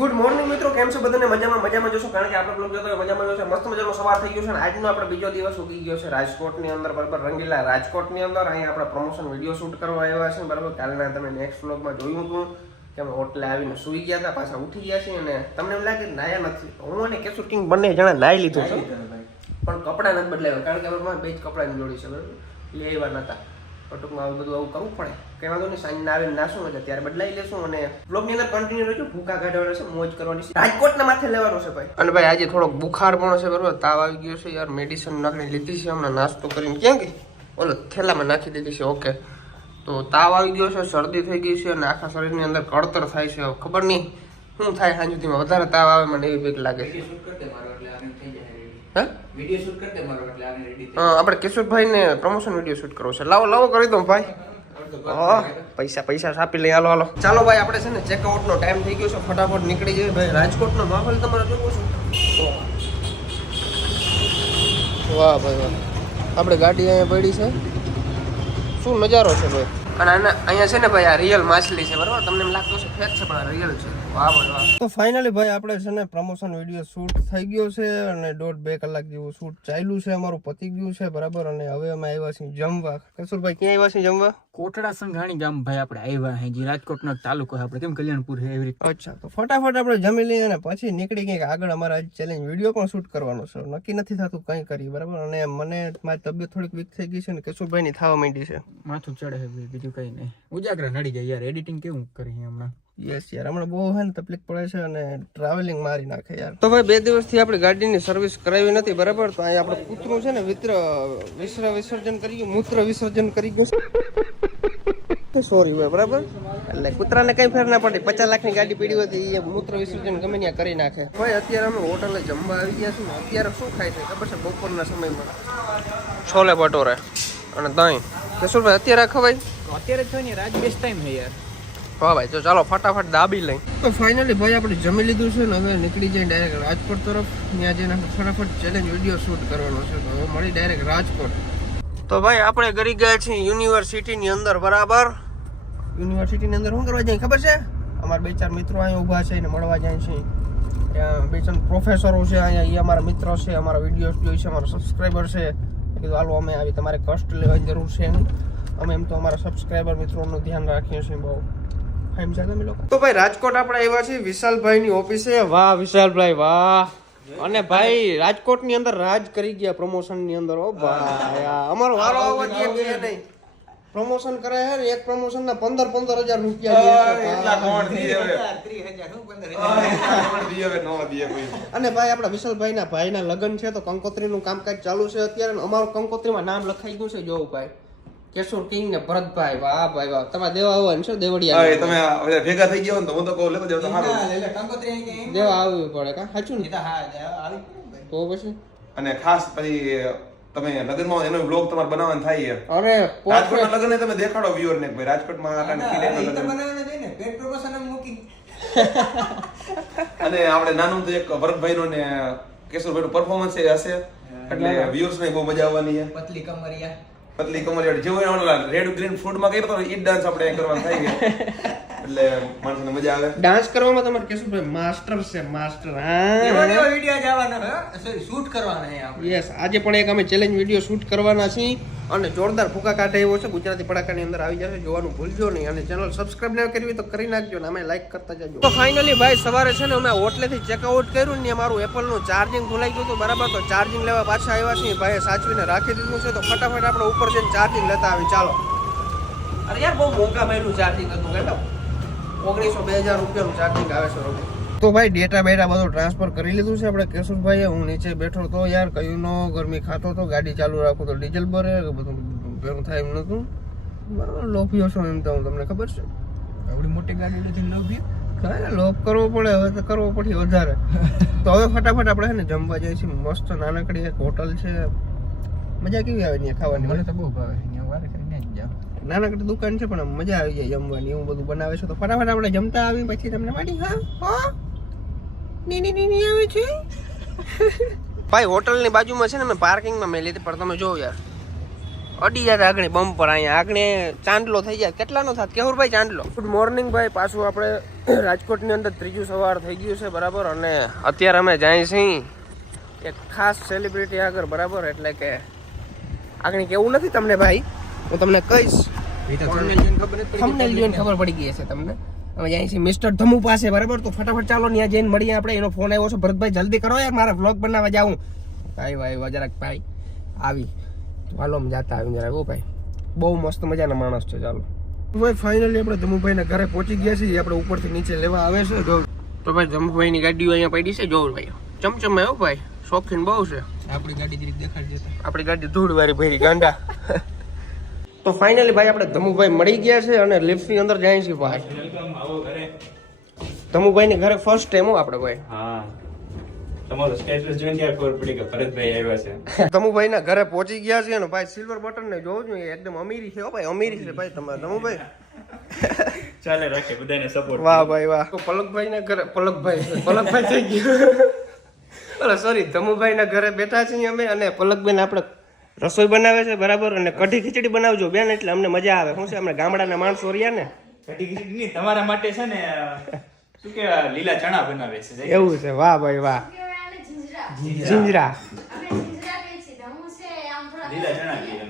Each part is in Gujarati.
ગુડ મોર્નિંગ મિત્રો કેમ છો બધાને? મજામાં મજામાં જોશો. કારણ કે આપણે બ્લોગ જોતા મજામાં જોશો. મસ્ત મજાનો સવાર થઈ ગયો છે અને આજનો આપણે બીજો દિવસ ઉગી ગયો છે રાજકોટની અંદર બરાબર રંગીલા રાજકોટની અંદર. અહીંયા આપણે પ્રમોશન વીડિયો શૂટ કરવા આવ્યા છે બરાબર. કાલના તમે નેક્સ્ટ બ્લોગમાં જોયું હતું કે અમે હોટલે આવીને સૂઈ ગયા હતા પાછા ઉઠી ગયા છીએ અને તમને એમ લાગે નાયા નથી. હું અને કેશુ કિંગ બંને જણા નાહી લીધું છે. પણ કપડાં નથી બદલાવ્યા કારણ કે બે જ કપડાની જોડી છે બરાબર. એટલે એવા નતા. તો ટૂંકમાં આવું બધું આવું કરવું પડે. કંઈ વાંધો નહીં સાંજના આવીને નાશું મજા ત્યારે બદલાઈ લેશું અને બ્લોગની અંદર કન્ટિન્યુ રહેજો. ભૂખા કાઢવાનો છે મોજ કરવાની છે. રાજકોટના માથે લેવાનો છે ભાઈ. અને ભાઈ આજે થોડોક બુખાર પણ છે બરોબર તાવ આવી ગયો છે યાર મેડિસિન નાખીને લીધી છે હમણાં નાસ્તો કરીને ક્યાં ગઈ? ઓલો થેલામાં નાખી દીધી છે ઓકે. તો તાવ આવી ગયો છે શરદી થઈ ગઈ છે અને આખા શરીરની અંદર કળતર થાય છે ખબર નહીં શું થાય સાંજ સુધીમાં વધારે તાવ આવે મને એવી બીક લાગે. છે વીડિયો શૂટ કરતે મારો એટલે આને ready હા, આપણે કિશોરભાઈ ને પ્રમોશન વીડિયો શૂટ કરવો છે. લાવો લાવો કરી દો ભાઈ. હા, પૈસા પૈસા સાપી લઈ હાલો હાલો. ચાલો ભાઈ આપણે છે ને ચેકઆઉટ નો ટાઈમ થઈ ગયો છે. ફટાફટ નીકળી જઈએ. ભાઈ રાજકોટ નો માહોલ તમારે જોવો છે? વાહ ભાઈ વાહ. આપણે ગાડી અહીંયા પડી છે. શું નજારો છે ભાઈ? અને અહીંયા છે ને ભાઈ આ રિયલ માછલી છે બરાબર? તમને એમ લાગતું છે ફેક છે પણ આ રિયલ છે. વાહ વાહ તો ફાઇનલી ભાઈ આપણે છે ને પ્રમોશન વીડિયો શૂટ થઈ ગયો છે અને દોઢ બે કલાક જેવું શૂટ ચાલ્યું છે અમારું પતી ગયું છે બરાબર? અને હવે અમે આવ્યા છીએ જમવા. કસુરભાઈ ક્યાં આવ્યા છીએ જમવા? કોટડા સંઘાણી ગામ ભાઈ આપણે આવ્યા હે જે રાજકોટનો તાલુકો આપણે કેમ કલ્યાણપુર છે એવી રીતે. અચ્છા તો ફટાફટ આપણે જમી લઈએ અને પછી નીકળી ગઈ આગળ અમારા ચેલેન્જ વીડિયો પણ શૂટ કરવાનો છે. નક્કી નથી થતું કંઈ કરી બરાબર? અને મને મારી તબિયત થોડીક વીક થઈ ગઈ છે ને કસુરભાઈની થવા માંડી છે. માથું ચડે છે બીજું કઈ નહીં. ઉજાગરા નડી જાય યાર એડિટિંગ કેવું કરી હમણાં? યસ યાર હમણાં બહુ હે ને તકલીફ પડે છે અને ટ્રાવેલિંગ મારી નાખે યાર. તો ભાઈ બે દિવસથી આપણી ગાડીની સર્વિસ કરાવી નથી બરાબર? તો અહીંયા આપણે કૂતરું છે ને વિત્ર વિસરા વિસર્જન કરી ગયું મૂત્ર વિસર્જન કરી ગયું. સોરી ભાઈ બરાબર? એટલે કૂતરાને કઈ ફેર ના પડે. પચાસ લાખની ગાડી પીડી હતી એ મૂત્ર વિસર્જન ગમે ત્યાં કરી નાખે. ભાઈ અત્યારે અમે હોટલે જમવા આવી ગયા છું ને અત્યારે શું ખાય છે? ખબર છે બપોરના સમયમાં? છોલે ભટોરે અને દહીં. કશુરભાઈ અત્યારે ખવાય? અત્યારે જ ને રાજ બેસ્ટ ટાઈમ છે યાર. હા ભાઈ તો ચાલો ફટાફટ દાબી લઈ. તો ફાઇનલી ભાઈ આપણે જમી લીધું છે ને હવે નીકળી જાય ડાયરેક્ટ રાજકોટ તરફ. ત્યાં જઈને ફટાફટ ચેલેન્જ વીડિયો શૂટ કરવાનો છે. તો હવે મળી ડાયરેક્ટ રાજકોટ. તો ભાઈ આપણે ગરી ગયા છીએ યુનિવર્સિટીની અંદર બરાબર? યુનિવર્સિટીની અંદર શું કરવા જાય ખબર છે? અમારા બે ચાર મિત્રો અહીંયા ઊભા છે એને મળવા જાય છે. ત્યાં બે ચાર પ્રોફેસરો છે અહીંયા એ અમારા મિત્રો છે અમારા વીડિયો જોઈ છે અમારા સબસ્ક્રાઈબર છે. કીધું, હાલો, અમે આવી તમારે કષ્ટ લેવાની જરૂર છે અમે એમ તો અમારા સબસ્ક્રાઈબર મિત્રોનું ધ્યાન રાખીએ છીએ બહુ. તો ભાઈ, રાજકોટ આપણે આવ્યા છીએ વિશાલભાઈ ની ઓફિસે. વાહ, વિશાલભાઈ, વાહ. અને ભાઈ રાજકોટની અંદર રાજ કરી ગયા પ્રમોશનની અંદર. ઓ ભાઈ અમારો વારો આવવા દે નહીં? પ્રમોશન કરે છે ને એક પ્રમોશન ના પંદર પંદર હજાર રૂપિયા અને ભાઈ આપડા વિશાલભાઈ ના ભાઈ ના લગ્ન છે તો કંકોત્રી નું કામકાજ ચાલુ છે અત્યારે અમારું અમારું કંકોત્રીમાં નામ લખાઈ ગયું છે જોવું ભાઈ. કેશોર કિંગ ને ભરતભાઈ વાહ ભાઈ વાહ. તમારે દેવા આવવાનું છે દેવડિયા તમે ભેગા થઈ ગયા ને તો હું તો કહું લેતો જાવ તમારું દેવા આવવું પડે કા? સાચું ને? તો પછી? અને ખાસ પછી તમે લગ્નમાં એનો બ્લોગ તમારે બનાવવાનો થાય છે અરે રાજકોટના લગ્ન તમે દેખાડો વ્યુઅર ને ભાઈ. રાજકોટમાં આટલા કિલ્લાના લગ્ન. અને આપણે નાનું તો એક વરદભાઈ નું ને કેશોરભાઈ નું પરફોર્મન્સ એ હશે. એટલે વ્યુઅર્સ ને. બહુ મજા આવવાની છે. પતલી કમરિયા. પતલી કમરિયા. જેવો રેડ ગ્રીન ફૂડમાં કર્યો તો ઈ ડાન્સ આપણે કરવાનું થાય છે. એટલે માણસને મજા આવે. ડાન્સ કરવામાં તમારે કેશુભાઈ માસ્ટર છે માસ્ટર. હા. વીડિયો જવાના સોરી શૂટ કરવાના છે આપણે. યસ આજે પણ એક અમે ચેલેન્જ વિડિયો શૂટ કરવાના છીએ અને જોરદાર ફૂકા કાઢે એવો છે ગુજરાતી પડાકાની અંદર આવી જશે જોવાનું ભૂલજો નહીં. અને ચેનલ સબસ્ક્રાઇબ ન કરવી તો કરી નાખજો ને અમે લાઈક કરતા જજો. તો ફાઇનલી ભાઈ સવારે છે ને અમે હોટલેથી ચેકઆઉટ કર્યું ને અમારું એપલનું ચાર્જિંગ ભૂલાઈ ગયું હતું બરાબર? તો ચાર્જિંગ લેવા પાછા આવ્યા છીએ. ભાઈએ સાચવીને રાખી દીધું છે તો ફટાફટ આપણે ઉપર જઈને ચાર્જિંગ લેતા આવી ચાલો. અરે યાર બહુ મોંઘા મહિનું ચાર્જિંગ હતું કેટલો ઓગણીસો બે હજાર રૂપિયાનું ચાર્જિંગ આવે છે રોજ તો ભાઈ ડેટા બેટા બધું ટ્રાન્સફર કરી લીધું છે આપણે કેશુભાઈએ હું નીચે બેઠો તો યાર કયું નો ગરમી ખાતો તો ગાડી ચાલુ રાખો તો ડીઝલ ભરે બધું ભેગું થાય એમ નતું બરાબર લોભીઓ છો એમ તો હું તમને ખબર છે? આપણી મોટી ગાડી લીધી લવ કાંઈ લોપ કરવો પડે હવે તો કરવો પડે વધારે. તો હવે ફટાફટ આપણે છે ને જમવા જઈએ છીએ. મસ્ત નાનકડી એક હોટલ છે. મજા કેવી આવે ત્યાં ખાવાની? મને તો બહુ ભાવે અહીંયા વારે નાનકડી દુકાન છે પણ મજા આવી જાય જમવાની એવું બધું બનાવે છે. તો ફટાફટ આપણે જમતા આવી પછી તમને માડી હા હા. નીની નીની આવે છે. ભાઈ હોટલની બાજુમાં છે ને મેં પાર્કિંગમાં મેં લીધી પણ તમે જોવો યાર. અડી જાય આગળ બમ્પર અહીંયા. આગળ ચાંદલો થઈ જાય. કેટલાનો થાત? કેહુરભાઈ ચાંદલો. ગુડ મોર્નિંગ ભાઈ પાછું આપણે રાજકોટની અંદર ત્રીજું સવાર થઈ ગયું છે બરાબર? અને અત્યારે અમે જાય છીએ એક ખાસ સેલિબ્રિટી આગળ બરાબર? એટલે કે આગળ કેવું નથી તમને ભાઈ? હું તમને કહીશ થંબનેલ જોઈને ખબર પડી ગઈ હશે તમને. અમે જાય છીએ મિસ્ટર ધમુ પાસે બરાબર? તો ફટાફટ ચાલો ત્યાં જઈને મળીએ આપણે. એનો ફોન આવ્યો છે. ભરતભાઈ જલ્દી કરો યાર મારે વ્લોગ બનાવવા જાઉં. આવ્યો આવ્યો જરાક ભાઈ. આવી. ચાલો અમે જાતા આવી જરાક. ઓ ભાઈ બહુ મસ્ત મજાના માણસ છે. ચાલો. ભાઈ ફાઇનલી આપણે ધમુભાઈના ઘરે પહોંચી ગયા છીએ. આપણે ઉપરથી નીચે લેવા આવે છે. જો. તો ભાઈ ધમુભાઈની ગાડીઓ અહીંયા પડી છે જોર ભાઈ. ચમચમ આવ્યો ભાઈ. શોખીન બહુ છે. આપણી ગાડી દેખાડી દેતા. આપણી ગાડી ધૂળ વાળી ભરી ગાંડા. તો ફાઇનલી ભાઈ આપણે ધમુભાઈ મળી ગયા છે અને લિફ્ટની અંદર જાય છે ભાઈ. આવો ઘરે. ધમુભાઈ ની ઘરે ફર્સ્ટ ટાઈમ આપણે ભાઈ. હા. તમારો સ્ટેટસ જોઈને ત્યારે ખબર પડી કે ભરતભાઈ આવ્યા છે? ધમુભાઈ ના ઘરે પહોંચી ગયા છે અને ભાઈ સિલ્વર બટન ને જોવું જોઈએ એકદમ અમીરી છે હો ભાઈ અમીરી છે ભાઈ તમારે. ધમુભાઈ. ચાલે રાખે બધાને સપોર્ટ વાહ ભાઈ વાહ. પલકભાઈ ના ઘરે પલકભાઈ પલકભાઈ થઈ ગયું. અરે સોરી ધમુભાઈ ના ઘરે બેઠા છીએ અમે અને પલકબેન આપણે રસોઈ બનાવે છે બરાબર? અને કઢી ખીચડી બનાવજો બેન એટલે અમને મજા આવે. શું છે અમને ગામડાના માણસો રહ્યા ને? કઢી ખીચડી નહીં, તમારા માટે છે ને શું કે લીલા ચણા બનાવે છે એવું છે વાહ ભાઈ વાહ. જીંજરા.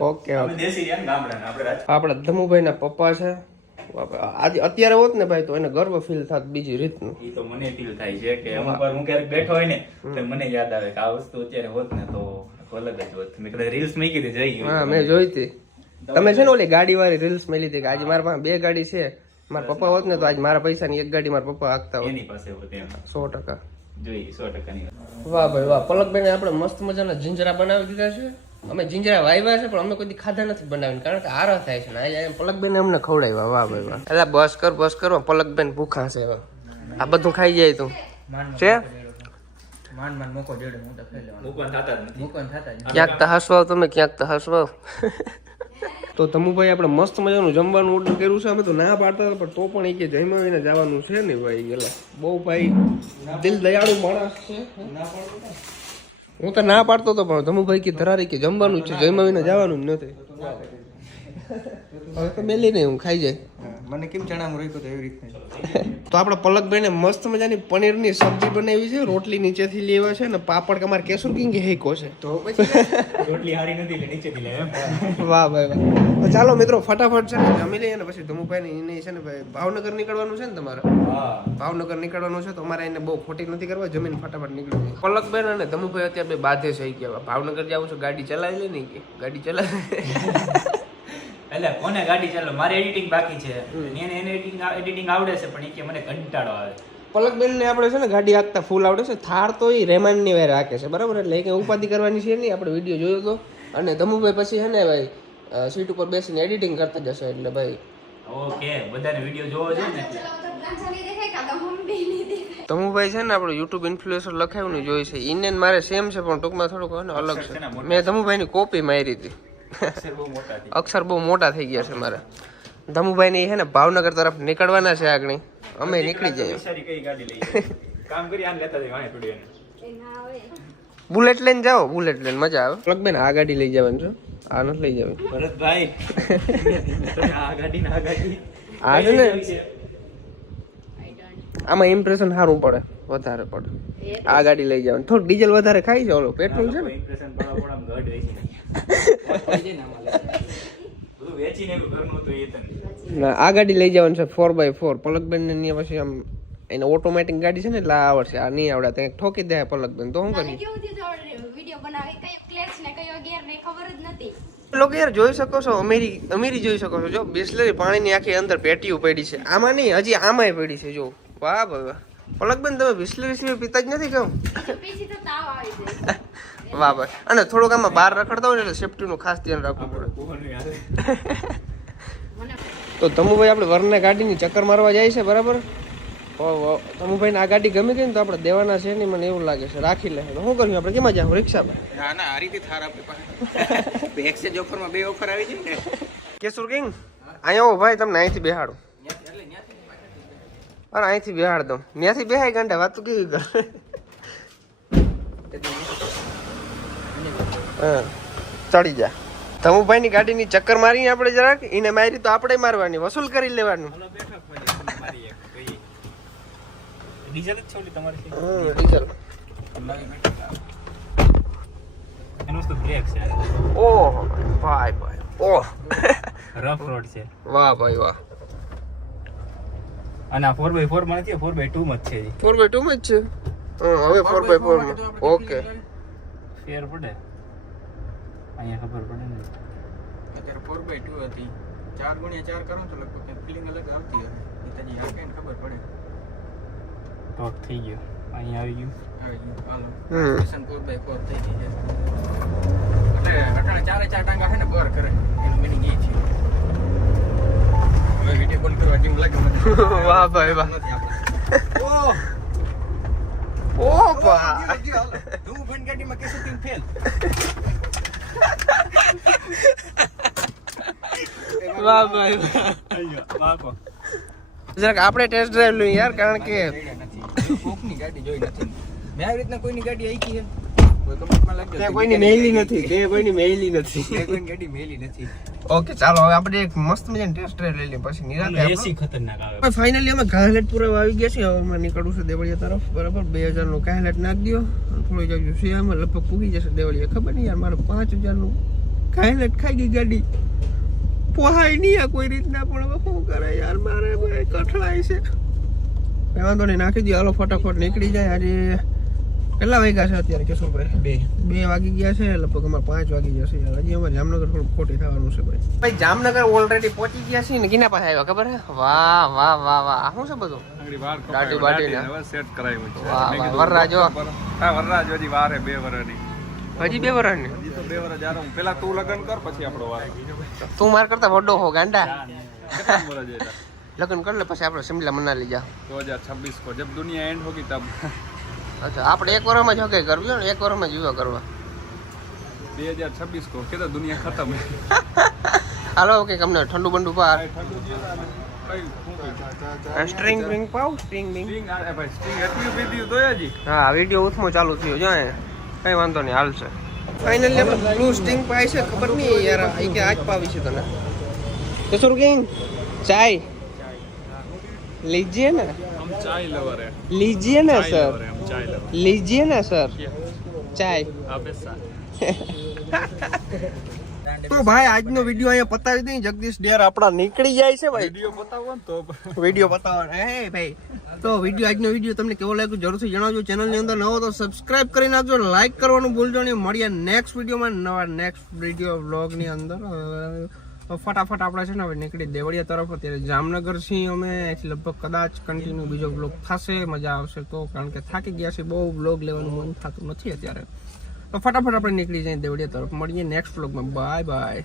Okay okay. દેશી રહ્યા ને ગામડાના આપણે રાજ- આપણા ધમુભાઈ ના પપ્પા છે. આજે અત્યારે હોત ને ભાઈ તો એને ગર્વ ફીલ થાત બીજી રીતનું. ઈ તો મને ફીલ થાય છે કે અમુક વાર હું ક્યારેક બેઠો હોય ને તો મને યાદ આવે કે આ વસ્તુ અત્યારે હોત ને તો અલગ જ હોત. મેં કદાચ રીલ્સ મૂકી હતી જઈ હા મેં જોઈ હતી. તમે છે ને ઓલી ગાડી વાળી રીલ્સ મેલી લીધી કે આજે મારા પાસે બે ગાડી છે મારા પપ્પા હોત ને તો આજ મારા પૈસા ની એક ગાડી મારા પપ્પા હાકતા હોય એની પાસે હોત સો ટકા. જોઈ સો ટકાની વાત. વાહ ભાઈ વાહ. પલકબેન આપણે મસ્ત મજાના જિંજરા બનાવી દીધા છે. અમે જીંજરા વાવ્યા છે પણ અમે કોઈ ખાધા નથી બનાવીને કારણ કે આરા થાય છે ને પલકબેન અમને ખવડાવ્યા વાહ ભાઈ વાહ. એટલે બસ કર બસ કરો પલકબેન ભૂખા છે હવે. આ બધું ખાઈ જાય તું. છે? ક્યાંક તો હસવાવ તમે ક્યાંક તો હસવાવ. તો તમુભાઈ આપણે મસ્ત મજાનું જમવાનું ઓર્ડર કર્યું છે અમે તો ના પાડતા પણ તો પણ એ કે જઈમાવીને જવાનું છે ને ભાઈ એટલે બહુ ભાઈ દિલ દયાળુ માણસ છે. હું તો ના પાડતો હતો પણ ધમુભાઈ કે ધરારી કે જમવાનું છે. જમાવીને જવાનું જ નથી. હવે તો મેલી નહીં હું ખાઈ જાય. મને કેમ ચણા મુરઈ તો એવી રીતે તો આપણે પલકભાઈને મસ્ત મજાની પનીરની સબ્જી બનાવી છે રોટલી નીચેથી લેવા છે ને પાપડ અમારે કેસુર કિંગ હેકો છે. તો પછી? રોટલી હારી નથી એટલે નીચેથી લે વાહ ભાઈ વાહ. તો ચાલો મિત્રો ફટાફટ છે ને જમી લઈએ ને પછી ધમુભાઈ ને છે ને ભાઈ ભાવનગર નીકળવાનું છે ને તમારે? ભાવનગર નીકળવાનું છે તો અમારે એને બહુ ખોટી નથી કરવા જમીન ફટાફટ નીકળવું પલકબેન અને ધમુભાઈ અત્યારે બે બાધે થઈ ગયા ભાવનગર જવું છું ગાડી ચલાવી લે નહીં કે. ગાડી ચલાવી એટલે કોને ગાડી ચાલો? મારે એડિટિંગ બાકી છે. એને એને એડિટિંગ એડિટિંગ આવડે છે પણ એ કે મને કંટાળો આવે. પલકબેન ને આપણે છે ને ગાડી હાંકતા ફૂલ આવડે છે. થાર તો એ રેમાનની વાર રાખે છે બરાબર? એટલે એ ઉપાધિ કરવાની છે નહીં આપણે વીડિયો જોયો તો. અને ધમુભાઈ પછી છે ને ભાઈ સીટ ઉપર બેસીને એડિટિંગ કરતા જશે એટલે ભાઈ. ઓકે બધાને વીડિયો જોવો છે ને? ધમુભાઈ છે ને આપણે યુટ્યુબ ઇન્ફ્લુએન્સર લખાયું ને જોઈ છે. ઇને મારે સેમ છે પણ ટૂંકમાં થોડુંક અલગ છે. મેં ધમુભાઈની કોપી મારી હતી. અક્ષર બહુ મોટા થઈ ગયા. છે મારા. ધમુભાઈ છે ને ભાવનગર તરફ નીકળવાના છે આગળ અમે નીકળી જઈએ. કામ કરી આને લેતા બુલેટ લઈને જાઓ બુલેટ લઈને મજા આવે. પ્લગબેન આ ગાડી લઈ જવાનું છો? આ નથી લઈ જવાની ભરતભાઈ આ ગાડી ને ગાડી આ છે ને? આમાં ઇમ્પ્રેશન સારું પડે વધારે પડે. આ ગાડી લઈ જવાનું. થોડું ડીઝલ વધારે ખાઈ છે ઓલો પેટ્રોલ છે ને? આ ગાડી લઈ જવાની છે ફોર બાય ફોર પલકબેન ને પછી આમ એને ઓટોમેટિક ગાડી છે ને એટલે આ આવડશે. આ નહીં આવડે. ત્યાં ઠોકી દે પલકબેન. તો શું નથી. લોકો યાર જોઈ શકો છો. અમેરી અમેરી જોઈ શકો છો. જો બિસ્લરી પાણીની આખી અંદર પેટીઓ પડી છે. આમાં નહીં હજી આમાંય પડી છે. જો વાહ ભાઈ વાહ. પલકબેન તમે બિસ્લરી સિવાય પીતા જ નથી કહું વાહ ભાઈ અને થોડુંક આમાં બહાર રખડતા હોય ને એટલે સેફ્ટીનું ખાસ ધ્યાન રાખવું પડે. તો તમુભાઈ આપણે વરને ગાડીની ચક્કર મારવા જાય છે બરાબર? તમુભાઈને આ ગાડી ગમી ગઈ ને તો આપણે દેવાના છે નહીં મને એવું લાગે છે. રાખી લે. શું કર્યું આપણે? કેમાં જાવ રિક્ષામાં? ના ના આ રીતે થાર આપણી પાસે એક્સચેન્જ ઓફરમાં બે ઓફર આવી છે ને? કેશુર કિંગ અહીંયા આવો ભાઈ તમને અહીંથી બેહાડું. અરે અહીંથી બેહાડ દઉં. ત્યાંથી બેહાય ગાંડા વાત કેવી કર? ચડી જા. ધમુભાઈની ગાડીની ચક્કર મારી આપણે જરાક એને મારી તો આપણે મારવાની વસૂલ કરી લેવાનું. ડીઝલ જ છે તમારી ડીઝલ. એનું વસ્તુ બ્રેક છે. ઓહ ભાઈ ભાઈ ઓહ. રફ રોડ છે. વાહ ભાઈ વાહ. અને આ ફોર બાય ફોરમાં નથી ફોર બાય ટુ માં જ છે હજી. ફોર બાય ટુ માં જ છે? હવે ફોર બાય ફોરમાં. ઓકે ફેર પડે. અહીંયા ખબર પડે ને. અત્યારે ફોર બાય ટુ હતી. ચાર ગુણ્યા ચાર કરો તો લગભગ ફિલિંગ અલગ આવતી હોય નેતાજી આ કઈ ખબર પડે. ટોક થઈ ગયો. અહીંયા આવી ગયું. આવી ગયું. હાલો. સ્ટેશન ફોર બાય ફોર થઈ ગઈ છે. એટલે અટાણે ચારે ચાર ટાંગા છે ને બોર કરે. એનું મિનિંગ એ છે. હવે વીડિયો કોલ કરવા જેવું લાગે મને. વાહ ભાઈ વાહ. ઓહ! ઓ ભાઈ. તું ફનમાં કેસો ટીમ ફેલ. વાહ ભાઈ વાહ જરાક આપણે ટેસ્ટ ડ્રાઈવ લઈએ યાર કારણ કે નથી કોકની ગાડી જોઈ નથી. મેં આવી રીતના કોઈની ગાડી આઈકી છે કોઈ કમેન્ટમાં લાગજો તે કોઈની મેલી નથી. કે કોઈની મેલી નથી. કોઈની ગાડી મેલી નથી. ઓકે ચાલો હવે આપણે એક મસ્ત મજાની ટેસ્ટ ડ્રાઈવ લઈ લઈએ પછી નિરાંતે એસી ખતરનાક આવે. ફાઇનલી અમે કાહલેટ પૂરા આવી ગયા છીએ હવે અમે નીકળવું છે દેવળિયા તરફ બરાબર? બે હજારનું કાહલેટ નાખી દો થોડી જાજુ છે આમાં લગભગ પૂગી જશે દેવળિયા ખબર નહીં યાર મારે પાંચ હજારનું કાહલેટ ખાઈ ગઈ ગાડી. પોહાય નહીં આ કોઈ રીતના પણ હવે શું કરે યાર મારે ભાઈ કઠણાય છે. વાંધો નહીં નાખી દો હાલો ફટાફટ નીકળી જાય. આજે કેટલા વાગ્યા છે અત્યારે કેશુભાઈ બે. બે વાગી ગયા છે લગભગ અમારે પાંચ વાગી ગયા છે હજી અમારે જામનગર થોડું ખોટી થવાનું છે ભાઈ. ભાઈ જામનગર ઓલરેડી પહોંચી ગયા છે ને કિના પાસે આવ્યા ખબર વાહ વાહ વાહ વાહ. શું છે બધું? ગાડી બાટી ને સેટ કરાવ્યું છે. વરરા જો હા વરરા જો હજી વારે બે વરની હજી બે વરની હજી તો બે વર જારો. પેલા તું લગન કર પછી આપણો વાર. તું માર કરતા વડો હો ગાંડા. કેટલા વર જેલા લગન કર લે પછી આપણે શિમલા મનાલી જા 2026 કો. જબ દુનિયા એન્ડ હોગી તબ. અચ્છા આપણે એક વર્ષમાં જ હકે કરવી હોય ને એક વર્ષમાં જીવા કરવા. બે હજાર છવ્વીસ કો કે દુનિયા ખતમ. હાલો કે તમને ઠંડુ બંડુ પાર સ્ટ્રિંગ પાવ સ્ટ્રિંગ બ્રિંગ અરે ભાઈ હા વિડિયો ઉથમો ચાલુ થયો જો કઈ વાંધો નહીં હાલશે ફાઇનલી આપણે બ્લુ સ્ટિંગ પાઈ છે ખબર નહીં યાર આ કે આજ પાવી છે તને. તો શું કિંગ ચાય. લીજીએ ને? ચાય લીજીએ ને સર सर लवर है हम चाय लवर लीजिए ना सर ચાય अबे साथ તો ભાઈ આજનો વિડીયો અહીંયા પતાવી દઈ જગદીશ ડેર આપણા નીકળી જાય છે ભાઈ વિડીયો બતાવો ને તો વિડીયો બતાવવાનો હે ભાઈ તો વિડીયો આજનો વિડીયો તમને કેવો લાગ્યો જરૂરથી જણાવજો ચેનલની અંદર નવો તો સબસ્ક્રાઇબ કરી નાખજો લાઈક કરવાનું ભૂલજો નહીં મળીએ નેક્સ્ટ વિડીયોમાં નવા નેક્સ્ટ વિડીયો વ્લોગની અંદર તો ફટાફટ આપણે છે ને હવે નીકળી દેવળિયા તરફ. અત્યારે જામનગર છીએ અમે લગભગ કદાચ કન્ટિન્યુ બીજો બ્લોગ થશે, મજા આવશે તો, કારણ કે થાકી ગયા છે બહુ બ્લોગ લેવાનું મન થતું નથી અત્યારે. તો ફટાફટ આપણે નીકળી જઈએ દેવળિયા તરફ. મળીએ નેક્સ્ટ બ્લોગમાં બાય બાય